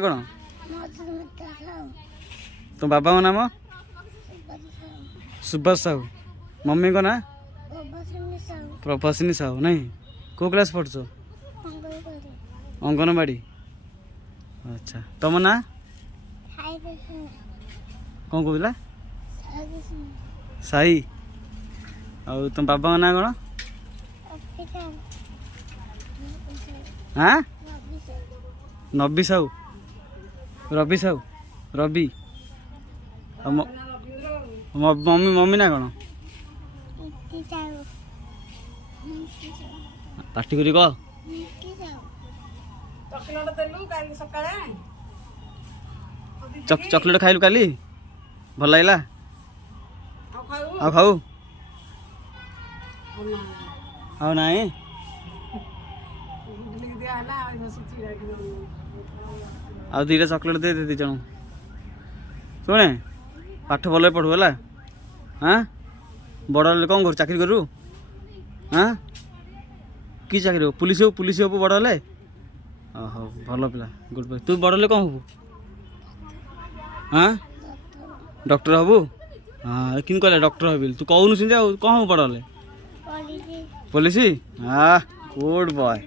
कौन तुम बाबा को नाम सुभाष साहू मम्मी को ना प्रभासिनी साहू नहीं को क्लास पढ़छ अंगनवाड़ी अच्छा तुम ना कौन कहला साई और तुम बाबा को ना कौन हाँ नबी साहू रवि साहू रवि मम्मी मम्मी ना कौन पार्टी करी कह चॉकलेट खाइलु काली भल लागला आ खाऊ आ नहीं आ दीटा चॉकलेट दे दे जन शुणे पाठ भल पढ़ू है हाँ बड़ कौन कर चाकरी करू हाँ कि चाकरी हो पुलिस हो बड़ हेले ओहो भल पिला गुड बाय तू बड़ हेले कौन हबू हाँ डॉक्टर हबू हाँ कि कहले डॉक्टर हबी तू कहूनु कौन हबू बड़ हेले पुलिस हाँ गुड बॉय।